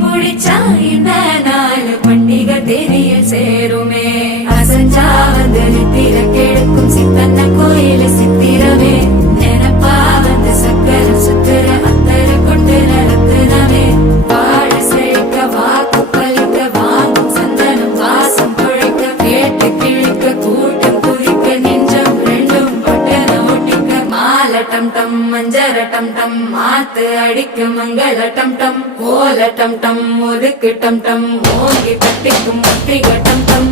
புடிச்சா இந்த நாலு பண்டிகை தெரிய சேருமே அசஞ்சா வந்து நித்திர கெடுக்கும் சித்தன்ன கோயில சித்திரமே நினப்பா வந்து சக்கர சுத்துற அத்தர கொண்டு நடத்துனவே வாழ செழிக்க வாக்கு பலிக்க வாங்கும் சந்தனம் வாசம் பொழைக்க கேட்டு கிழிக்க கூட்டம் குதிக்க நெஞ்சம் ரெண்டும் பட்டன ஒட்டிக்க மால டம் டம் மஞ்சர டம் டம் மாத்து அடிக்க மங்கள டம் டம் கோல டம் டம் ஒதுக்கு டம் டம் ஓங்கி கட்டிக்கும் ஒத்திக டம் டம்